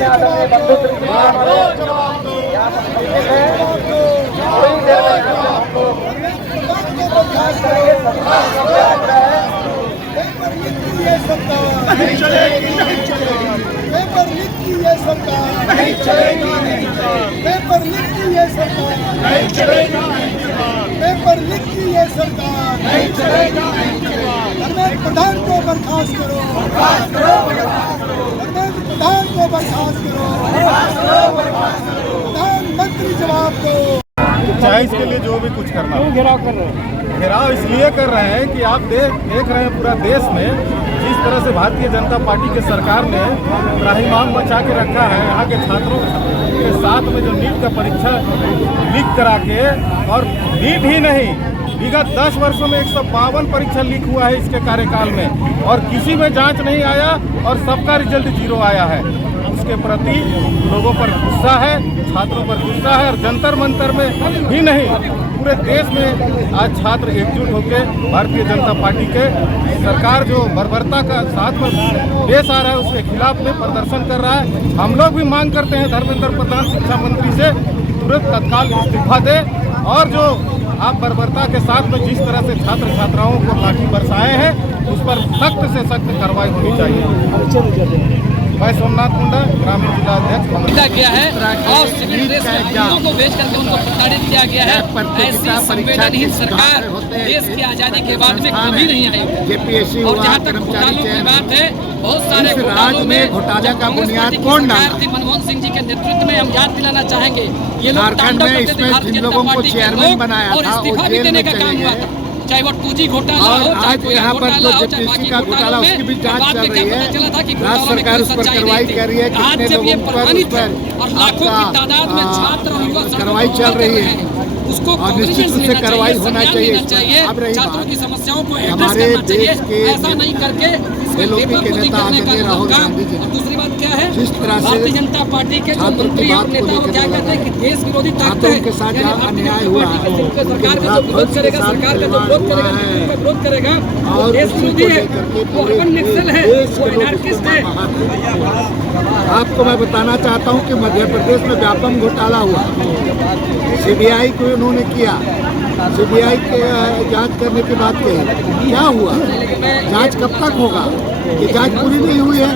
नहीं चलेगी, नहीं चलेगी। पेपर लीक की ये सरकार नहीं चलेगी, नहीं चलेगी। पेपर लीक की ये सरकार नहीं चलेगी, नहीं चलेगी। पेपर लीक की ये सरकार नहीं चलेगी, नहीं चलेगी। धर्मेंद्र प्रधान को बर्खास्त करो, बर्खास्त करो, बर्खास्त करो। धर्मेंद्र प्रधान को बर्खास्त करो, बर्खास्त करो, बर्खास्त करो। प्रधानमंत्री जवाब दो। चाहे इसके लिए जो भी कुछ करना हो। घेराव कर रहे हैं? घेराव इसलिए कर रहे हैं कि आप देख रहे हैं पूरा देश में जिस तरह से भारतीय जनता पार्टी की सरकार ने त्राहिमाम मचा के रखा है। यहाँ के छात्रों के साथ में जो नीट का परीक्षा लीक करा के, और नीट ही नहीं विगत 10 वर्षों में 152 परीक्षा लीक हुआ है इसके कार्यकाल में, और किसी में जांच नहीं आया और सबका रिजल्ट 0 आया है। उसके प्रति लोगों पर गुस्सा है, छात्रों पर गुस्सा है, और जंतर मंतर में ही नहीं पूरे देश में आज छात्र एकजुट होकर भारतीय जनता पार्टी के सरकार जो बर्बरता का साथ में पेश आ रहा है उसके खिलाफ में प्रदर्शन कर रहा है। हम लोग भी मांग करते हैं धर्मेंद्र प्रधान शिक्षा मंत्री से तुरंत तत्काल इस्तीफा दे, और जो आप बर्बरता के साथ में जिस तरह से छात्र छात्राओं को लाठी बरसाए हैं उस पर सख्त से सख्त कार्रवाई होनी चाहिए। मैं सोमनाथ मुंडा, ग्रामीण जिला अध्यक्ष किया है और सिविल ड्रेस में हिंदुओं को बेच करके उनको प्रताड़ित किया गया है। ऐसी संवेदनहीन सरकार देश की आजादी के बाद में कभी नहीं आई। और जहाँ तक घोटालों की बात है, बहुत सारे घोटालों में घोटाला का बुनियाद कौन डाला? मनमोहन सिंह जी के नेतृत्व में हम याद दिलाना चाहेंगे, ये लोग झारखंड में इसमें जिन लोगों को चेयरमैन बनाया था और इस्तीफा भी देने का काम हुआ था, चाहे वो 2G घोटाला हो, चाहे कोई यहाँ पर घोटाला हो, चाहे जेपीएससी का घोटाला उसकी भी जांच चल रही है। चला था कि राज्य सरकार उस पर कार्रवाई कर रही है। कितने लोगों पर उस पर और लाखों की तादाद में छात्र और युवा कार्रवाई चल रही है, उसको और निश्चित रूप से कार्रवाई होना चाहिए। अब रही छात्रों की समस्याओं को हमारे देश के ऐसा नहीं करके एलओपी के नेता आदरणीय राहुल गांधी जी, और दूसरी बात क्या है, जिस तरह से भारतीय जनता पार्टी के जो मंत्री और नेता वो क्या कहते हैं कि देश विरोधी ताकत है, के साथ अन्याय हुआ है, सरकार का जो विरोध करेगा, सरकार का जो विरोध करेगा, विरोध करेगा, और देश विरोधी है, वो अर्बन नक्सल है, वो एनार्किस्ट है। आपको मैं बताना चाहता हूं कि मध्य प्रदेश में व्यापक घोटाला हुआ। सीबीआई को उन्होंने किया, सीबीआई के जांच करने की बात कही, क्या हुआ? जांच कब तक होगा? ये जांच पूरी नहीं हुई है।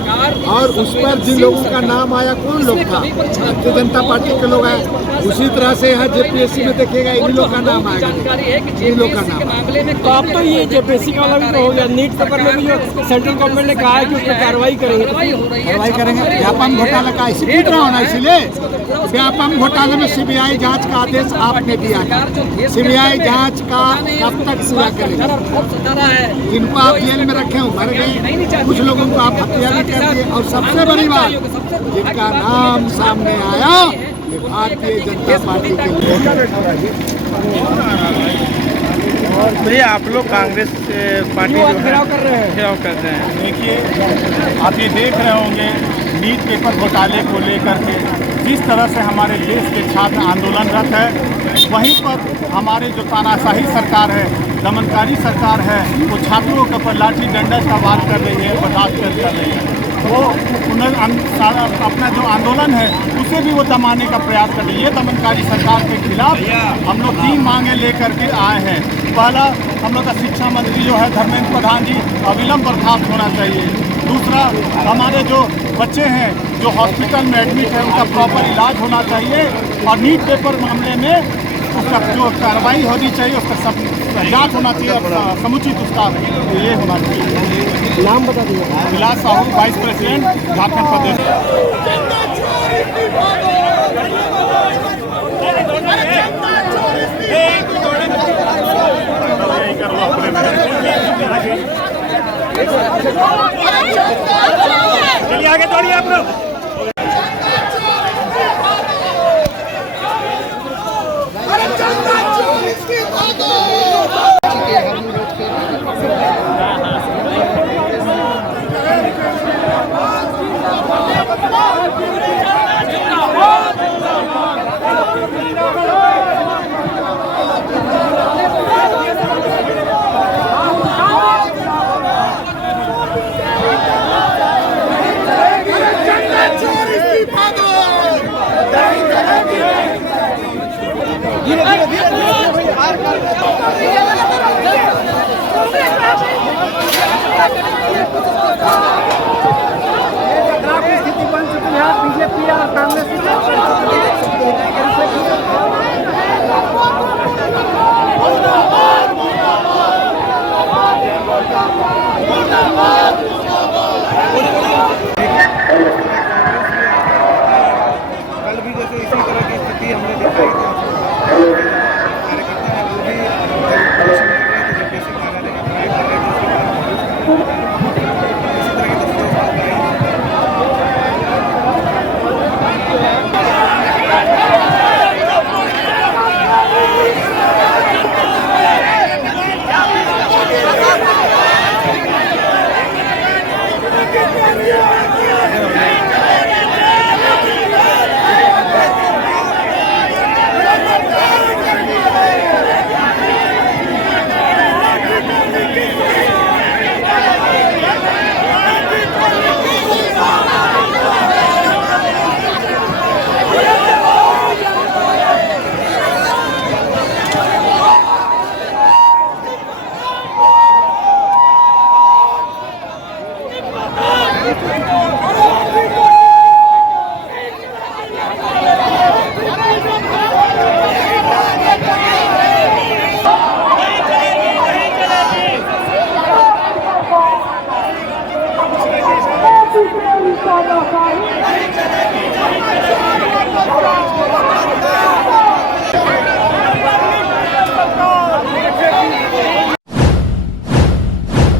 और उस पर जिन लोगों का नाम आया, कौन लोग था? भारतीय जनता पार्टी के लोग आए। उसी तरह से यहाँ जेपीएससी में देखेगा इन्हीं लोग का नाम आएगा, इन लोग का नाम। तो आप तो ये जेपीएससी वाला भी तो हो गया, नीट पेपर में भी जो सेंट्रल गवर्नमेंट ने कहा है कि उस पर कार्रवाई करेंगे, कार्रवाई करेंगे। व्यापम घोटाला का इसी पूछ रहा हूँ ना, इसीलिए व्यापम घोटाले में सीबीआई जांच का आदेश आपने दिया है। सीबीआई जांच का कब तक पूरा करेगा? जिनको आप जेल में रखे हो मर गए, कुछ लोगों को आप हत्या भी कर दिए, और सबसे बड़ी बात जिनका नाम सामने आया ये भारतीय जनता पार्टी के लोग। भैया आप लोग कांग्रेस पार्टी जो है घेराव कर रहे हैं? घेराव कर रहे हैं। देखिए आप ये देख रहे होंगे नीट पेपर घोटाले को लेकर के जिस तरह से हमारे देश के छात्र आंदोलनरत है, वहीं पर हमारे जो तानाशाही सरकार है, दमनकारी सरकार है, वो छात्रों के ऊपर लाठी डंडा का वार कर रही है, बर्दाश्त कर रही है। वो अपना जो आंदोलन है उसे भी वो दबाने का प्रयास कर रही है। दमनकारी सरकार के खिलाफ हम लोग 3 मांगे लेकर के आए हैं। पहला, हम लोग का शिक्षा मंत्री जो है धर्मेंद्र प्रधान जी अविलंब बर्खास्त होना चाहिए। दूसरा, हमारे जो बच्चे हैं जो हॉस्पिटल में एडमिट है उनका प्रॉपर इलाज होना चाहिए, और नीट पेपर मामले में उसका जो कार्रवाई होनी चाहिए, उसका सब जाँच होना चाहिए, समुचित उसका ये होना चाहिए। नाम बता दीजिए। विलास साहू, वाइस प्रेसिडेंट, झारखंड प्रदेश। चलिए आगे दौड़िए आप लोग। स्थिति बन चुकी है बीजेपी और कांग्रेस की